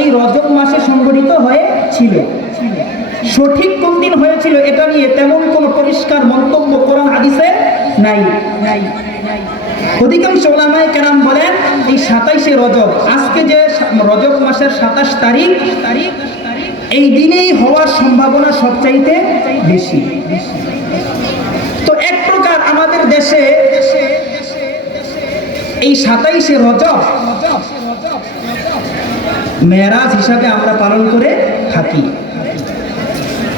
এই রজব মাসে সংঘটিত হয়েছিল। সঠিক কোন দিন হয়েছিল এটা নিয়ে তেমন কোনো পরিষ্কার মন্তব্য কোরআন হাদিসে নাই। অধিকাংশ উলামায়ে কেরাম বলেন এই 27শে রজব, আজকে যে রজব মাসের 27 তারিখ, এই দিনেই হওয়ার সম্ভাবনা সবচাইতে বেশি। তো এক প্রকার আমাদের দেশে এই 27শে রজব মেরাজ হিসাবে আমরা পালন করে থাকি।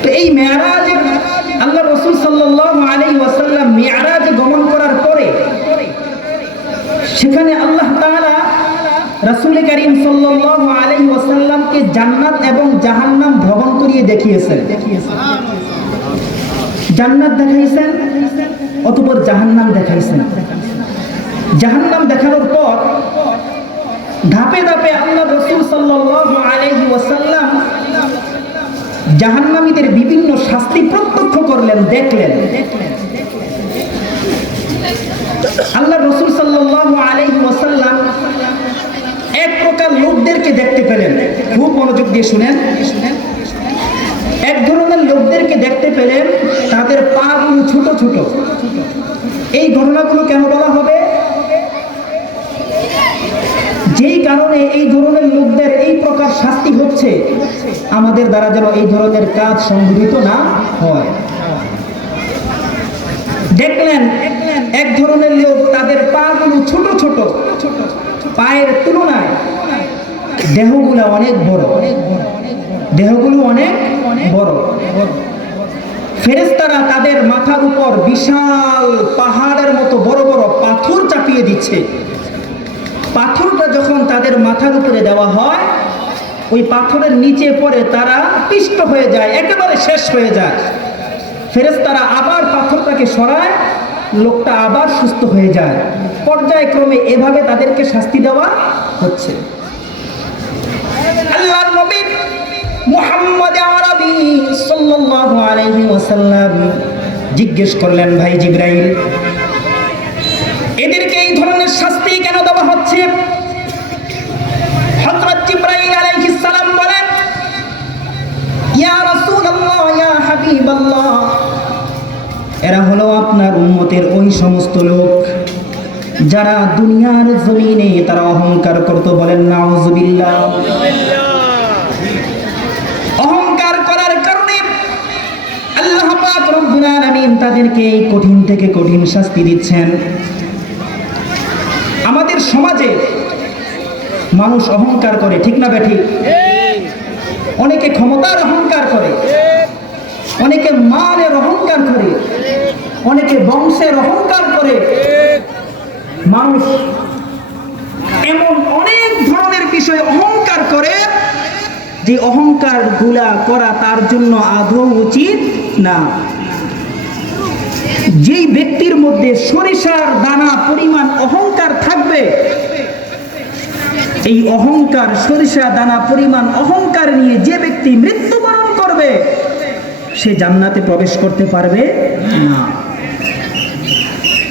তো এই মেরাজে আল্লাহ রাসূল সাল্লাল্লাহু আলাইহি ওয়াসাল্লাম মেরাজে গমন করার পরে সেখানে আল্লাহ তাআলা রাসূল করিম সাল্লাল্লাহু আলাইহি ওয়াসাল্লামকে জান্নাত এবং জাহান্নাম ভ্রমণ করিয়ে দেখিয়েছেন। জান্নাত দেখাইছেন, অতঃপর জাহান্নাম দেখাইছেন। জাহান্নাম দেখানোর পর ধাপে ধাপে আল্লাহ রাসূল সাল্লাল্লাহু আলাইহি ওয়াসাল্লাম জাহান্নামীদের বিভিন্ন শাস্তি প্রত্যক্ষ করলেন, দেখলেন। আল্লাহ রাসূল সাল্লাল্লাহু আলাইহি ওয়াসাল্লাম এক প্রকার লোকদেরকে দেখতে পেলেন। খুব মনোযোগ দিয়ে শুনেন। এক ধরনের লোকদেরকে দেখতে পেলেন, তাদের পাগুলো ছোট ছোট। এই ঘটনাগুলো কেন বলা হবে? যেই কারণে এই ধরনের লোকদের এই প্রকার শাস্তি হচ্ছে, আমাদের দ্বারা যেন এই ধরনের কাজ সংঘটিত না হয়। দেখলেন এক ধরনের লোক, তাদের পাগুলো ছোট ছোট, পায়ের তুলনায় দেহগুলো অনেক বড়, দেহগুলো অনেক বড়। ফেরেশতারা তাদের মাথার উপর বিশাল পাহাড়ের মতো বড় বড় পাথর চাপিয়ে দিচ্ছে। পাথরটা যখন তাদের মাথার উপরে দেওয়া হয়, ওই পাথরের নিচে পড়ে তারা পিষ্ট হয়ে যায়, একেবারে শেষ হয়ে যায়। ফেরেশতারা আবার পাথরটাকে সরায়, লোকটা আবার সুস্থ হয়ে যায়। পর্যায়ক্রমে এভাবে তাদেরকে শাস্তি দেওয়া হচ্ছে। আল্লাহর নবী মুহাম্মদ আরবি সাল্লাল্লাহু আলাইহি ওয়াসাল্লাম জিজ্ঞেস করলেন, ভাই জিবরাইল, এদেরকে এই ধরনের শাস্তি কেন দেওয়া হচ্ছে? হযরত জিবরাইল আলাইহিস সালাম বলেন, ইয়া রাসূলুল্লাহ, ইয়া হাবিবাল্লাহ, এরা হলো আপনার উম্মতের ওই সমস্ত লোক যারা দুনিয়ার জমিনে তারা অহংকার করত। বলেন নাউযুবিল্লাহ। অহংকার করার কারণে আল্লাহ পাক রব্বুল আলামিন তাদেরকে এই কঠিন থেকে কঠিন শাস্তি দিচ্ছেন। আমাদের সমাজে মানুষ অহংকার করে, ঠিক না বেঠিক? অনেকে ক্ষমতার অহংকার করে, অনেকে মানের অহংকার করে, অনেকে বংশের অহংকার করে। মানুষ এমন অনেক ধরনের বিষয়ে অহংকার করে যে অহংকার গুলা করা তার জন্য আদৌ উচিত না। যেই ব্যক্তির মধ্যে সরিষার দানা পরিমাণ অহংকার থাকবে, এই অহংকার, সরিষা দানা পরিমাণ অহংকার নিয়ে যে ব্যক্তি মৃত্যুবরণ করবে, সে জান্নাতে প্রবেশ করতে পারবে না।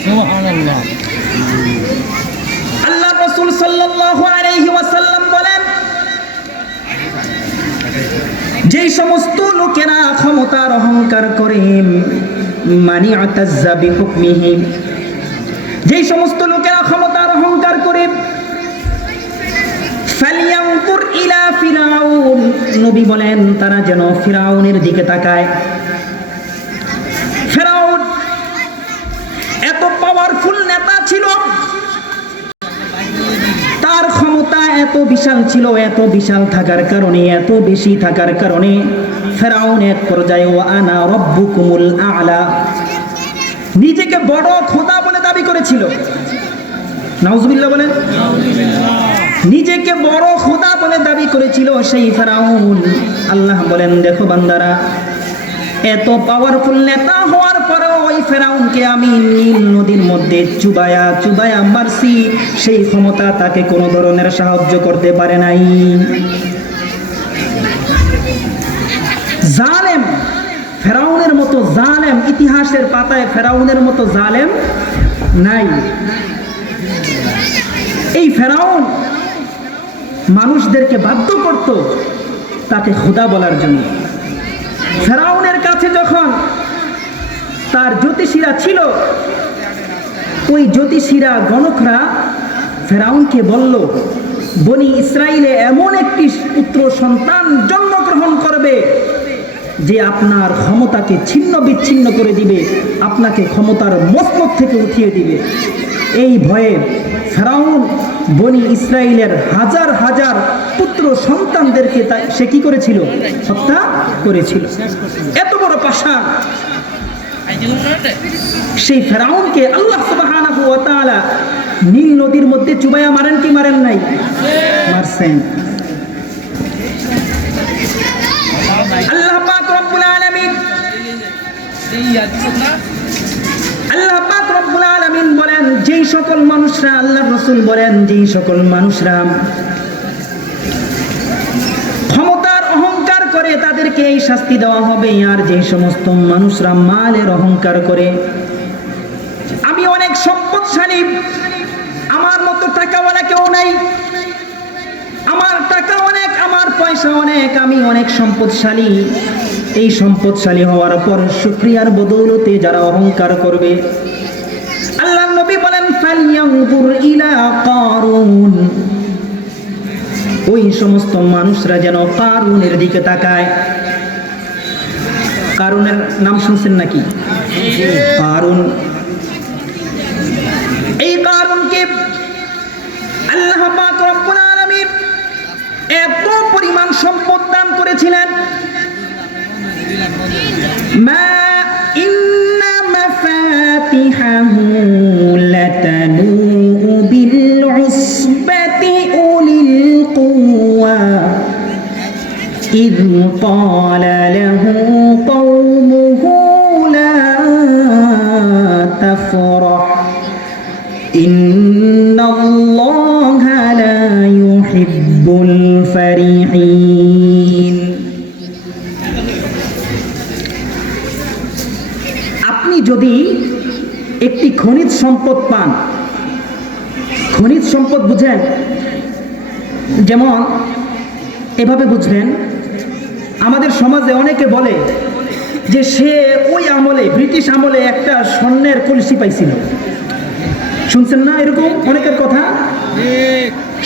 সুবহানাল্লাহ। আল্লাহ রাসূল সাল্লাল্লাহু আলাইহি ওয়াসাল্লাম বলেন, যেই সমস্ত লোকেরা ক্ষমতার অহংকার করে, মানি আতাজ্জা বিহুকমিহি, যেই সমস্ত লোকেরা ক্ষমতার অহংকার করে, ফালিয়ানজুর ইলা ফিরাউন, নবী বলেন তারা যেন ফিরাউনের দিকে তাকায়। ফিরাউন এত পাওয়ারফুল নেতা ছিল, তার ক্ষমতা এত বিশাল ছিল, এত বিশাল থাকার কারণে, এত বেশি থাকার কারণে ফিরাউন এক পর্যায়ে ওয়া আনা রাব্বুকুমুল আ'লা, নিজেকে বড় খোদা বলে দাবি করেছিল। নাউজুবিল্লাহ বলেন। নিজেকে বড় খোদা বলে দাবি করেছিল সেই ফিরাউন। আল্লাহ বলেন, দেখো বান্দারা, এত পাওয়ারফুল নেতা হওয়ার পরেও ওই ফিরাউনকে আমি নীল নদীর মধ্যে চুবায়া চুবায়া মারছি, সেই ক্ষমতা তাকে কোনো ধরনের সাহায্য করতে পারে নাই। জালেম, ফিরাউনের মতো জালেম ইতিহাসের পাতায় ফিরাউনের মতো জালেম নাই। এই ফিরাউন মানুষদেরকে বাধ্য করত তাকে খোদা বলার জন্য। ফেরাউনের কাছে যখন তার জ্যোতিষীরা ছিল, ওই জ্যোতিষীরা গণকরা ফেরাউনকে বলল, বনি ইসরাইলে এমন একটি পুত্র সন্তান জন্মগ্রহণ করবে যে আপনার ক্ষমতাকে ছিন্ন বিচ্ছিন্ন করে দিবে, আপনাকে ক্ষমতার মস্তক থেকে উঠিয়ে দিবে। এই ভয়ে ফেরাউন বনি ইসরাইলের হাজার হাজার পুত্র সন্তানদেরকে সে কি করেছিল? হত্যা করেছিল। এত বড় পাষাণ সেই ফেরাউনকে আল্লাহ সুবহানাহু ওয়া তাআলা নীল নদীর মধ্যে চুবাইয়া মারেন কি মারেন নাই? মারছেন। আল্লাহ পাক রব্বুল আলামিন বলেন, যেই সকল মানুষরা, আল্লাহর রাসূল বলেন, যেই সকল মানুষরা ক্ষমতার অহংকার করে তাদেরকে এই শাস্তি দেওয়া হবে। আর যে সমস্ত মানুষরা মালের অহংকার করে, আমি অনেক সম্পদশালী, আমার মতো টাকাওয়ালা কেউ নাই, আমার টাকা অনেক, আমার পয়সা অনেক, আমি অনেক সম্পদশালী, এই সম্পদশালী হওয়ার পর শুকরিয়ার বদৌলতে যারা অহংকার করবে, আল্লাহর নবী বলেন, ফালইয়ানজুর ইলা কারুন, ওই সমস্ত মানুষরা যেন কারুনের দিকে তাকায়। কারুনের নাম শুনছেন নাকি? কারুন, এই কারুনকে আল্লাহ পাক রব্বুল আলামিন এত পরিমাণ সম্পদ দান করেছিলেন, মা ইন্না মাফাতিহাহু লাতানু বিল উসবাতি উলিল কুওয়া ইয ক্বালা লাহু কওমুহু লা তাফরাহ ইন্নাল্লাহা লা ইউহিব্বুল ফারিহিন। আপনি যদি একটি খনিজ সম্পদ পান, খনিজ সম্পদ বুঝেন, যেমন এভাবে বুঝবেন, আমাদের সমাজে অনেকে বলে যে সে ওই আমলে, ব্রিটিশ আমলে একটা স্বর্ণের কলসি পাইছিল। শুনছেন না এরকম অনেকের কথা?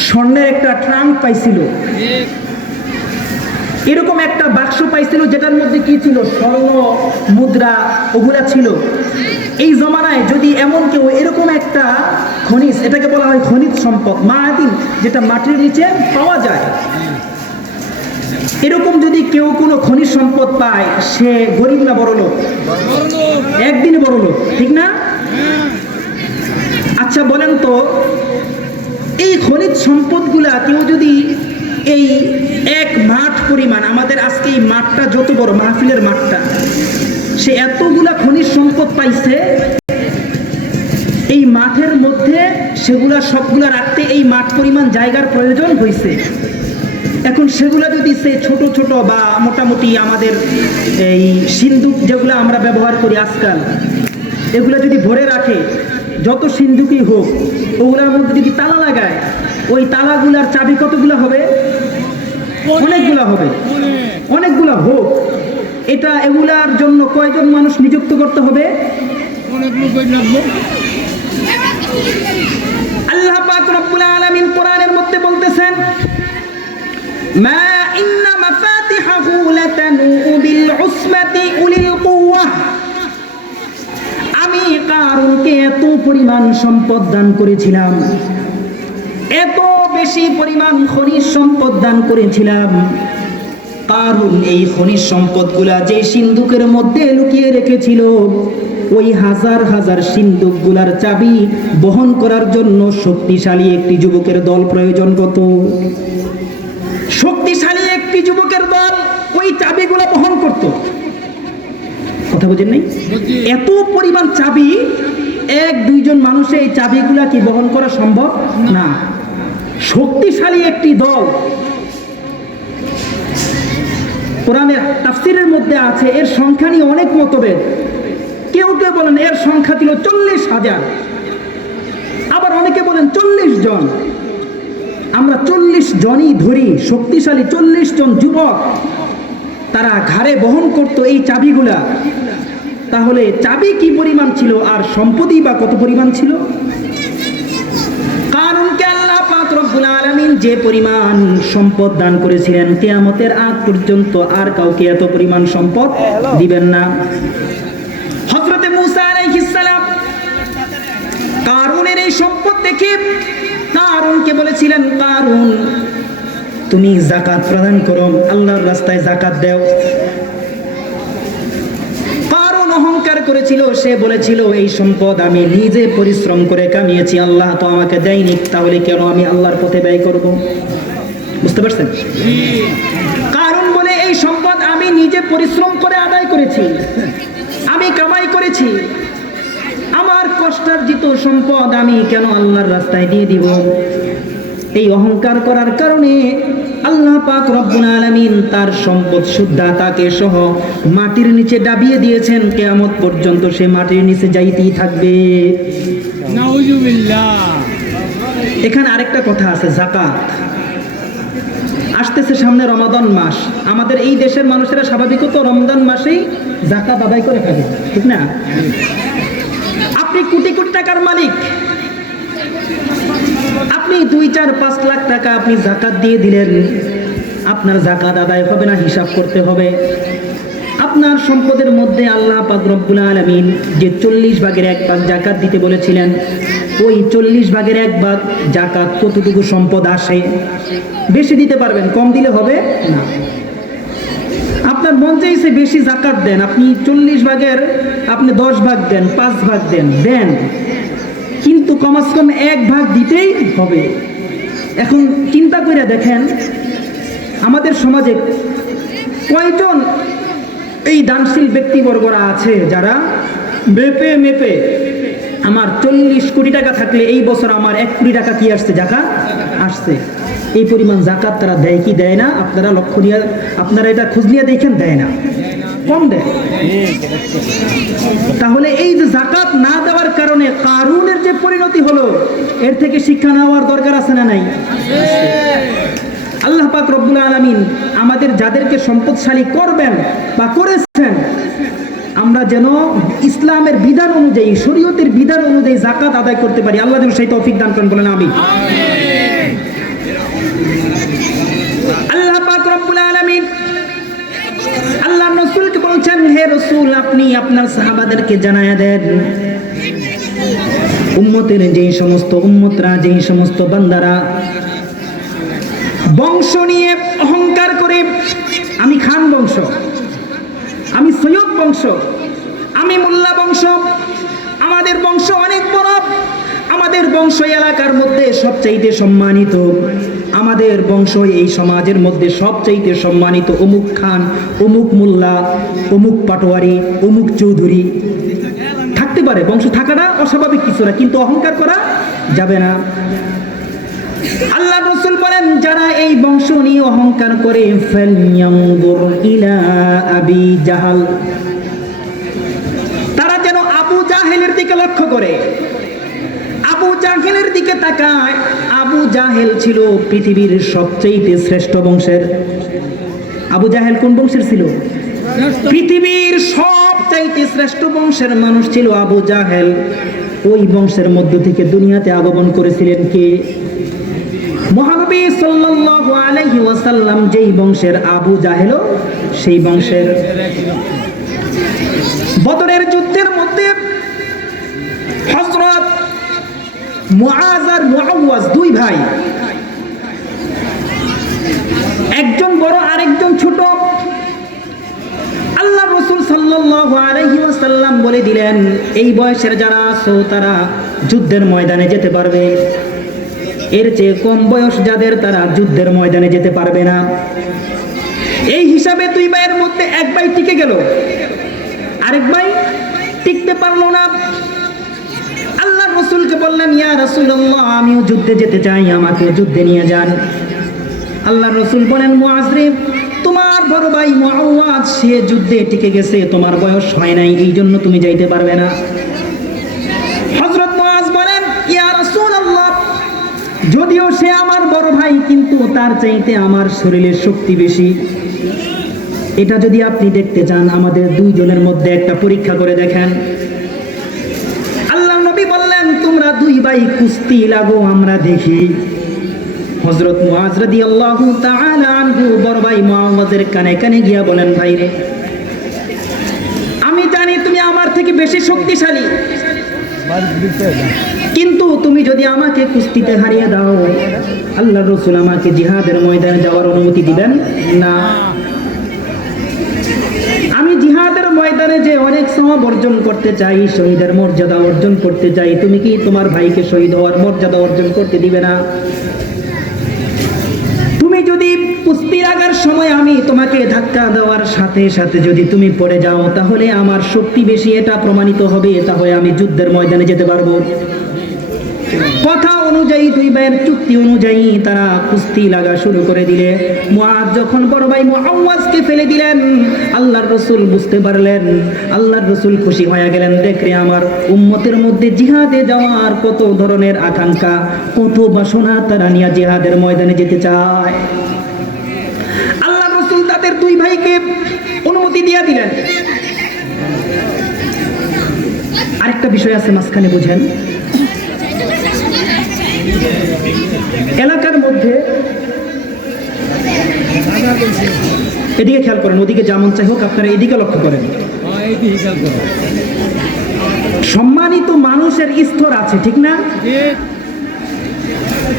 স্বর্ণের একটা ট্রাঙ্ক পাইছিল, এরকম একটা বাক্স পাইছিল যেটার মধ্যে কি ছিল? স্বর্ণ মুদ্রা, ওগুলা ছিল। এই জমানায় যদি এমন কেউ এরকম একটা খনিজ, এটাকে বলা হয় খনিজ সম্পদ, মায়াদিন, যেটা মাটির নিচে পাওয়া যায়, এরকম যদি কেউ কোনো খনিজ সম্পদ পায়, সে গরিব না বড়লোক? একদিনে বড়লোক, ঠিক না? আচ্ছা বলেন তো, এই খনিজ সম্পদগুলা কেউ যদি এই এক মাঠ পরিমাণ, আমাদের আজকে এই মাঠটা যত বড়, মাহফিলের মাঠটা, সে এতগুলা খনিজ সম্পদ পাইছে, এই মাঠের মধ্যে সেগুলা সবগুলা রাখতে এই মাঠ পরিমাণ জায়গার প্রয়োজন হয়েছে। এখন সেগুলা যদি সে ছোট ছোট বা মোটামুটি আমাদের এই সিন্দুক যেগুলো আমরা ব্যবহার করি আজকাল, এগুলা যদি ভরে রাখে, যত সিন্ধুকই হোক, ওগুলার মধ্যে যদি তালা লাগায়, ওই তালাগুলার চাবি কতগুলা হবে? অনেকগুলা হবে, অনেকগুলা হোক। এটা এগুলার জন্য কয়জন মানুষ নিযুক্ত করতে হবে? আল্লাহ পাক রব্বুল আলামিন কোরআনের মধ্যে বলতেছেন, মা ইন্না মাফাতিহাহু লাতানু বিল উসবাতি উলিল কুওয়া, আমি কারুনকে এত পরিমাণ সম্পদ দান করেছিলাম, এত বেশি পরিমাণ খনিজ সম্পদ দান করেছিলাম। কারুন এই খনিজ সম্পদগুলা যে সিন্ধুকের মধ্যে লুকিয়ে রেখেছিল, ওই হাজার হাজার সিন্ধুকগুলার চাবি বহন করার জন্য শক্তিশালী একটি যুবকের দল প্রয়োজন। কত শক্তিশালী একটি যুবকের দল ওই চাবিগুলা বহন করত। কথা বুঝেন নাই? এত পরিমাণ চাবি, এক দুইজন মানুষে এই চাবিগুলা কি বহন করা সম্ভব না। শক্তিশালী একটি দল। কোরআনের তাফসীরের মধ্যে আছে, এর সংখ্যা নিয়ে অনেক মতভেদ। কেউ কেউ বলেন এর সংখ্যা ছিল 40,000, আবার অনেকে বলেন 40 জন। আমরা 40 জনই ধরি, শক্তিশালী 40 জন যুবক তারা ঘাড়ে বহন করত এই চাবিগুলা, তাহলে চাবি কি পরিমাণ ছিল আর সম্পত্তি বা কত পরিমাণ ছিল? কারণকে আল্লাহ পাক রব্বুল আলামিন যে পরিমাণ সম্পদ দান করেছিলেন, কিয়ামতের আগ পর্যন্ত আর কাউকে এত পরিমাণ সম্পদ দিবেন না। হযরতে মূসা আলাইহিস সালাম কারুনের এই সম্পদ দেখে কারুনকে বলেছিলেন, কারুন তুমি যাকাত প্রদান করো, আল্লাহর রাস্তায় যাকাত দাও। কারুন অহংকার করেছিল, সে বলেছিল এই সম্পদ আমি নিজে পরিশ্রম করে কামিয়েছি, আল্লাহ তো আমাকে দেয়নি, তাহলে কেন আমি আল্লাহর পথে ব্যয় করব? বুঝতে পারছেন? কারুন বলে এই সম্পদ আমি নিজে পরিশ্রম করে আদায় করেছি, আমি কামাই করেছি, আমার কষ্টার্জিত সম্পদ আমি কেন আল্লাহর রাস্তায় দিয়ে দিব? এই অহংকার করার কারণে আল্লাহ পাক রব্বুল আলামিন তার সম্পদ সুদ্ধা তাকে সহ মাটির নিচে ডাবিয়ে দিয়েছেন, কিয়ামত পর্যন্ত সে মাটির নিচে যাইতেই থাকবে। নাউজুবিল্লাহ। এখানে আরেকটা কথা আছে, যাকাত আসতেছে সামনে রমাদান মাস, আমাদের এই দেশের মানুষেরা স্বাভাবিকত রমজান মাসেই যাকাত আদায় করে থাকে, ঠিক না? আপনি কোটি কোটি টাকার মালিক, আপনি 2-4-5 লাখ টাকা আপনি যাকাত দিয়ে দিলেন, আপনার যাকাত আদায় হবে না, হিসাব করতে হবে। আপনার সম্পদের মধ্যে আল্লাহ পাক রব্বুল আলামিন যে 40 ভাগের 1 ভাগ যাকাত দিতে বলেছিলেন, ওই 40 ভাগের 1 ভাগ যাকাত কতটুকু সম্পদ আসে? বেশি দিতে পারবেন, কম দিলে হবে না। আপনার মন চাইছে বেশি যাকাত দেন, আপনি 40 ভাগের আপনি 10 ভাগ দেন, 5 ভাগ দেন, দেন, কিন্তু কমাস কম 1 ভাগ দিতেই হবে। এখন চিন্তা করে দেখেন আমাদের সমাজে কয়জন এই দানশীল ব্যক্তিবর্গরা আছে যারা মেপে মেপে আমার 40 কোটি টাকা থাকলে এই বছর আমার 1 কোটি টাকা কি আসছে? যাকাত আসছে। এই পরিমাণ যাকাত তারা দেয় কি দেয় না? আপনারা লক্ষ্য দিয়ে আপনারা এটা খোঁজ নিয়ে দেখেন, দেয় না, কম দেয়। তাহলে এই যে যাকাত না দেওয়ার কারণে কারুনের যে পরিণতি হলো, এর থেকে শিক্ষা নেওয়ার দরকার আছে না নাই? আল্লাহ পাক রব্বুল আলামিন আমাদের যাদেরকে সম্পদশালী করবেন বা করেছেন, আমরা যেন ইসলামের বিধান অনুযায়ী, শরীয়তের বিধান অনুযায়ী যাকাত আদায় করতে পারি। আল্লাহ যেন সেই তৌফিক দান করেন, বলেন আমিন। আল্লাহ পাক রব্বুল আলামিন আল্লাহ রাসূলকে বলছেন, হে রাসূল আপনি আপনার সাহাবাদেরকে জানায়া দেন, উম্মতের যেই সমস্ত উম্মতরা, যেই সমস্ত বান্দারা বংশ নিয়ে অহংকার করে, আমি খান বংশ, আমি সৈয়দ বংশ, আমি মোল্লা বংশ, আমাদের বংশ অনেক বড়, আমাদের বংশ এলাকার মধ্যে সবচাইতে সম্মানিত, আমাদের বংশ এই সমাজের মধ্যে সবচাইতে সম্মানিত, অমুক খান, অমুক মোল্লা, অমুক পাটোয়ারি, অমুক চৌধুরী থাকতে পারে। বংশ থাকাটা অস্বাভাবিক কিছু না, কিন্তু অহংকার করা যাবে না। আল্লাহ রাসূল বলেন, যারা এই বংশ নিয়ে অহংকার করে, ফালয়ানজুর ইলা আবি জাহাল, তারা যেন আবু জাহেলের দিকে লক্ষ্য করে, আবু জাহেলের দিকে তাকায়। আবু জাহেল ছিল পৃথিবীর সবচেয়ে শ্রেষ্ঠ বংশের। আবু জাহেল কোন বংশের ছিল? পৃথিবীর সবচাইতে শ্রেষ্ঠ বংশের মানুষ ছিল আবু জাহেল। ওই বংশের মধ্য থেকে দুনিয়াতে আগমন করেছিলেন কে? মহানবী সাল্লাল্লাহু আলাইহি ওয়াসাল্লাম যেই বংশের, আবু জাহেল সেই বংশের। বদরের যুদ্ধের মধ্যে হযরত মুআজ আর মুআওয়াজ 2 ভাই, একজন বড় আরেকজন ছোট। আল্লাহ রাসূল সাল্লাল্লাহু আলাইহি ওয়াসাল্লাম বলে দিলেন, এই বয়সের যারা আছো তারা যুদ্ধের ময়দানে যেতে পারবে, এর চেয়ে কম বয়স যাদের তারা যুদ্ধের ময়দানে যেতে পারবে না। এই হিসাবে 2 ভাইয়ের মধ্যে 1 ভাই টিকে গেল, আরেক ভাই টিকতে পারলো না। আল্লাহ রাসূলকে বললেন, ইয়া রাসূলুল্লাহ আমিও যুদ্ধে যেতে চাই, আমাকে যুদ্ধে নিয়ে যান। আল্লাহ রাসূল বলেন, মুআজ রে, তোমার বড় ভাই মুআওয়াজ সে যুদ্ধে টিকে গেছে, তোমার বয়স হয় নাই, এই জন্য তুমি যাইতে পারবে না। হযরত মুআজ বলেন, ইয়া রাসূলুল্লাহ যদিও সে আমার বড় ভাই, কিন্তু তার চাইতে আমার শরীরের শক্তি বেশি। এটা যদি আপনি দেখতে চান, আমাদের দুইজনের মধ্যে একটা পরীক্ষা করে দেখেন। আল্লাহ নবী বললেন, তোমরা দুই ভাই কুস্তি লাগো, আমরা দেখি। হযরত মুআজ রাদিয়াল্লাহু তাআলা আনহু বড় ভাই মুআওয়াজের কানে কানে গিয়া বলেন, ভাই রে, আমি জানি তুমি আমার থেকে বেশি শক্তিশালী, কিন্তু তুমি যদি আমাকে কুস্তিতে হারিয়ে দাও, আল্লাহর রাসূল আমাকে জিহাদের ময়দানে যাওয়ার অনুমতি দিবেন না। আমি জিহাদের ময়দানে যে অনেক সওয়াব অর্জন করতে চাই, শহীদের মর্যাদা অর্জন করতে চাই, তুমি কি তোমার ভাইকে শহীদ হওয়ার মর্যাদা অর্জন করতে দিবে না? তুমি যদি কুস্তি লাগার সময় আমি তোমাকে ধাক্কা দেওয়ার সাথে সাথে যদি তুমি পড়ে যাও, তাহলে আমার শক্তি বেশি, এটা প্রমাণিত হবে, তাহলে আমি যুদ্ধের ময়দানে যেতে পারবো। কথা অনুযায়ী, দুই ভাইয়ের চুক্তি অনুযায়ী তারা কুস্তি লাগা শুরু করে দিলে, মুআজ যখন বড় ভাই মুআওয়াজকে ফেলে দিলেন, আল্লাহর রাসূল বুঝতে পারলেন, আল্লাহর রাসূল খুশি হয়ে গেলেন। দেখরে আমার উম্মতের মধ্যে জিহাদে যাওয়ার কত ধরনের আকাঙ্ক্ষা, কত বাসনা, তারা নিয়ে জিহাদের ময়দানে যেতে চায়। আল্লাহর রাসূল তাদের দুই ভাইকে অনুমতি দিয়ে দিলেন। আরেকটা বিষয় আছে মাঝখানে, বুঝেন। এলাকার মধ্যে, এদিকে খেয়াল করেন, ওদিকে যেমন চাই হোক, আপনারা এদিকে লক্ষ্য করেন। সম্মানিত মানুষের স্তর আছে, ঠিক না?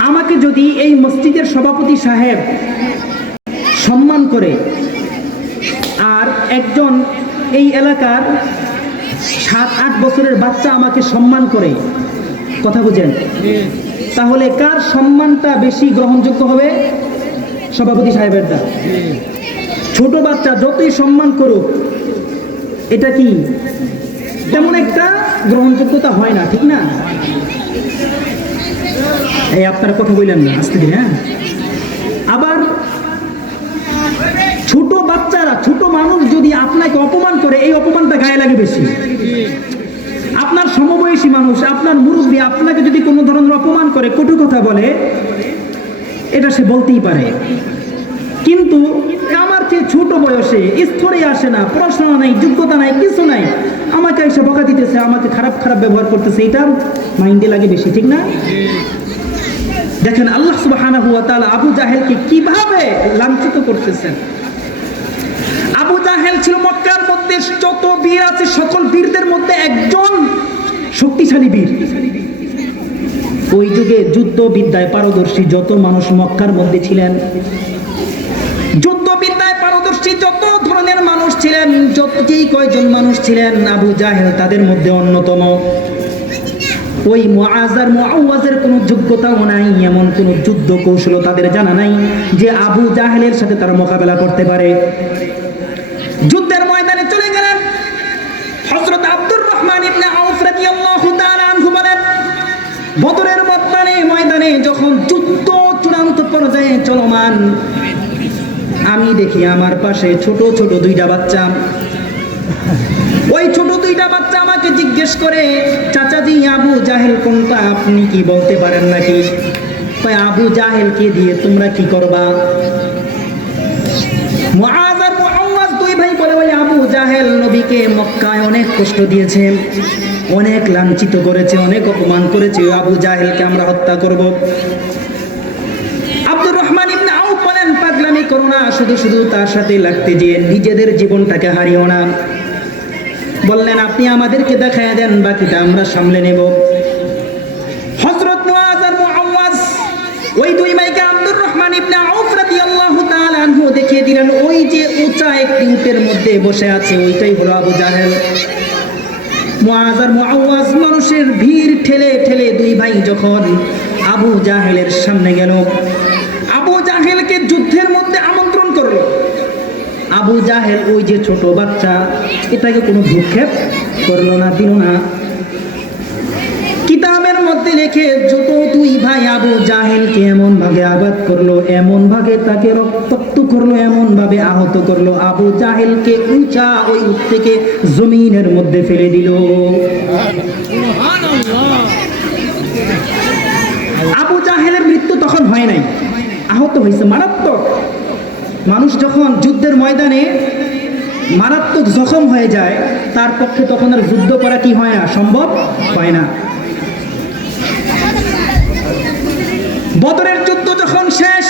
আমাকে যদি এই মসজিদের সভাপতি সাহেব সম্মান করে, আর একজন এই এলাকার 7-8 বছরের বাচ্চা আমাকে সম্মান করে, কথা বুঝেন, তাহলে কার সম্মানটা বেশি গ্রহণযোগ্য হবে? সভাপতি সাহেবেরটা। ছোট বাচ্চা যতই সম্মান করুক, এটা কি তেমন একটা গ্রহণযোগ্যতা হয় না, ঠিক না? এই আপনারা কথা বললেন না, আস্তে ধীরে। হ্যাঁ, আবার ছোট বাচ্চারা, ছোট মানুষ যদি আপনাকে অপমান করে, এই অপমানটা গায়ে লাগে বেশি। আপনার সমবয়সী মানুষ, আপনার মুরব্বী আপনাকে যদি কোনো ধরনের অপমান করে, কটু কথা বলে, এটা সে বলতেই পারে। কিন্তু আমার চেয়ে ছোট বয়সে, স্তরে আসে না, পড়াশোনা নাই, যোগ্যতা নাই, কিছু নাই, আমাকে এসে বকা দিতেছে, আমাকে খারাপ খারাপ ব্যবহার করতেছে, এটা মাইন্ডে লাগে বেশি, ঠিক না? দেখেন আল্লাহ সুবহানাহু ওয়া তাআলা আবু জাহেলকে কিভাবে লাঞ্ছিত করতেছেন। আবু জাহেল ছিল মক্কার মধ্যে যত বীর আছে, সকল বীরদের মধ্যে একজন শক্তিশালী বীর। ওই যুগে যুদ্ধ বিদ্যায় পারদর্শী যত মানুষ মক্কার মধ্যে ছিলেন, যুদ্ধ বিদ্যায় পারদর্শী যত ধরনের মানুষ ছিলেন, যেই কয়জন মানুষ ছিলেন, আবু জাহেল তাদের মধ্যে অন্যতম। ওই মুআজ আর মুআওয়াজের কোনো যোগ্যতাও নাই, এমন কোনো যুদ্ধ কৌশল তাদের জানা নাই যে আবু জাহেলের সাথে তারা মোকাবেলা করতে পারে। যুদ্ধের ময়দানে চলে গেলেন। হযরত আব্দুর রহমান ইবনে আউফ রাদিয়াল্লাহু তাআলা আনহু বলেন, বদরের ময়দানে যখন যুদ্ধ চূড়ান্ত পর্যায়ে চলমান, আমি দেখি আমার পাশে ছোট ছোট দুইটা বাচ্চা। ওই ছোট দুইটা বাচ্চা আমাকে জিজ্ঞেস করে, চাচাজি আবু জাহেল কোনটা, আপনি কি বলতে পারেন নাকি? আবু জাহেলকে দিয়ে তোমরা কি করবা? মুআজ আর মুআওয়াজ দুই ভাই বলে, ভাই আবু জাহেল নবীকে মক্কায় অনেক কষ্ট দিয়েছে, অনেক লাঞ্ছিত করেছে, অনেক অপমান করেছে, আবু জাহেলকে আমরা হত্যা করব। আব্দুর রহমান ইবনে আউফ বলেন, পাগলামি করো না, শুধু শুধু তার সাথে লাগতে গিয়ে নিজেদের জীবনটাকে হারিও না। বললেন, আপনি আমাদেরকে দেখায় দেন, বাকিটা আমরা সামলে নেব। হযরত মুআজ আর মুআওয়াজ ওই দুই ভাইকে আব্দুর রহমান ইবনে আউফ রাদিয়াল্লাহু তাআলা আনহু দেখিয়ে দিলেন, ওই যে উঁচা একটি উটের মধ্যে বসে আছে, ওইটাই হলো আবু জাহেল। মুআজ আর মুআওয়াজ মানুষের ভিড় ঠেলে ঠেলে দুই ভাই যখন আবু জাহেলের সামনে গেল, আবু জাহেলকে যুদ্ধের মধ্যে আমন্ত্রণ করলো। আবু জাহেল ওই যে ছোট বাচ্চা, এটাকে কোনো ভূক্ষেপ করলো না, দিল না। কিতাবের মধ্যে লেখে, ছোট দুই ভাই আবু জাহেলকে এমন ভাবে আঘাত করলো, এমন ভাবে তাকে রক্তাক্ত করলো, এমন ভাবে আহত করলো, আবু জাহেলকে উঁচা ওই উট থেকে জমিনের মধ্যে ফেলে দিল। আবু জাহেলের মৃত্যু তখন হয় নাই, আহত হয়েছে মারাত্মক। মানুষ যখন যুদ্ধের ময়দানে মারাত্মক জখম হয়ে যায়, তার পক্ষে তখন আর যুদ্ধ করা কি হয় না, সম্ভব হয় না। বদরের যুদ্ধ যখন শেষ,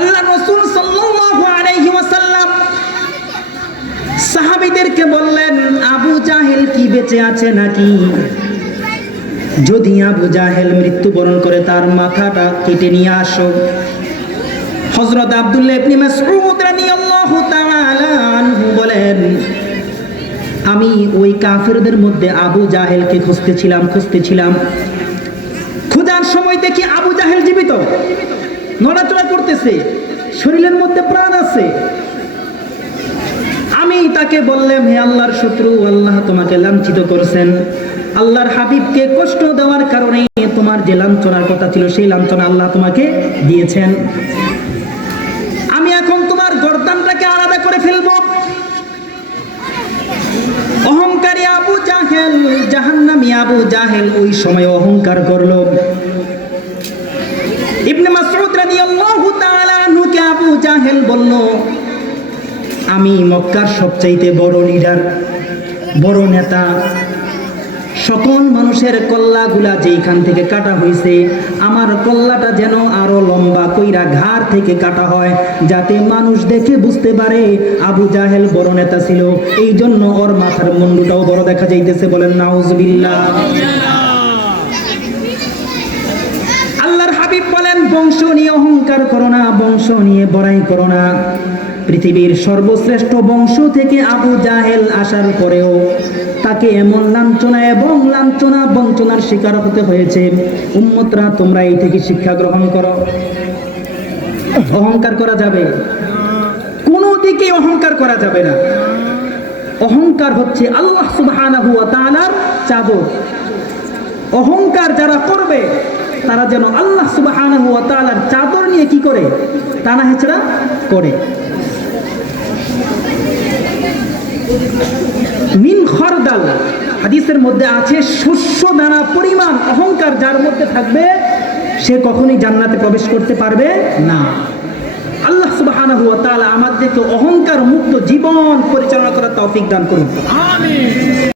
আল্লাহ রাসূল সাল্লাল্লাহু আলাইহি ওয়াসাল্লাম সাহাবীদেরকে বললেন, আবু জাহেল কি বেঁচে আছে নাকি? যদি আবু জাহেল মৃত্যুবরণ করে তার মাথাটা কেটে নিয়ে আসো। হযরত আব্দুল্লাহ ইবনে মাসউদ রাদিয়াল্লাহু তাআলা আনহু বলেন, আমি ওই কাফেরদের মধ্যে আবু জাহেলকে খুঁজতেছিলাম। খোঁজার সময় দেখি আবু জাহেল জীবিত, নড়াচড়া করতেছে, শরীরের মধ্যে প্রাণ আছে। আমি তাকে বললাম, হে আল্লাহর শত্রু, আল্লাহ তোমাকে লাঞ্ছিত করেছেন। আল্লাহর হাবিবকে কষ্ট দেওয়ার কারণে তোমার যে লাঞ্ছনার কথা ছিল সেই লাঞ্ছনা আল্লাহ তোমাকে দিয়েছেন। আমি এখন তোমার গর্দানটাকে আলাদা করে ফেলবো। অহংকারী আবু জাহেল, জাহান্নামী আবু জাহেল ওই সময় অহংকার করলো। ইবনে মাসউদ রাদিয়াল্লাহু তাআলা আনহুকে আবু জাহেল বলল, আমি মক্কার সবচাইতে বড় লিডার, বড় নেতা। সকল মানুষের কল্লাগুলা যেখান থেকে কাটা হয়েছে, আমার কল্লাটা যেন আরো লম্বা কইরা ঘাড় থেকে কাটা হয়, যাতে মানুষ দেখে বুঝতে পারে আবু জাহেল বড় নেতা ছিল। এই জন্য ওর মাথার মুন্ডুটাও বড় দেখা যাইতেছে। বলেন নাউজুবিল্লাহ। আল্লাহর হাবিব বলেন, বংশ নিয়ে অহংকার করো না, বংশ নিয়ে বড়াই করো না। পৃথিবীর সর্বশ্রেষ্ঠ বংশ থেকে আবু জাহেল আসার পরেও তাকে এমন লাঞ্ছনা এবং লাঞ্ছনা বঞ্চনার শিকার হতে হয়েছে। উম্মতরা, তোমরা এই থেকে শিক্ষা গ্রহণ করো। অহংকার করা যাবে, কোনো দিকে অহংকার করা যাবে না। অহংকার হচ্ছে আল্লাহ সুবহানাহু ওয়া তাআলার চাদর। অহংকার যারা করবে তারা যেন আল্লাহ সুবহানাহু ওয়া তাআলার চাদর নিয়ে কি করে, টানা হেচড়া করে। মিন খরদাল, হাদিসের মধ্যে আছে শস্য দানা পরিমাণ অহংকার যার মধ্যে থাকবে সে কখনোই জান্নাতে প্রবেশ করতে পারবে না। আল্লাহ সুবহানাহু ওয়া তাআলা আমাদেরকে অহংকার মুক্ত জীবন পরিচালনা করার তৌফিক দান করুন। আমিন।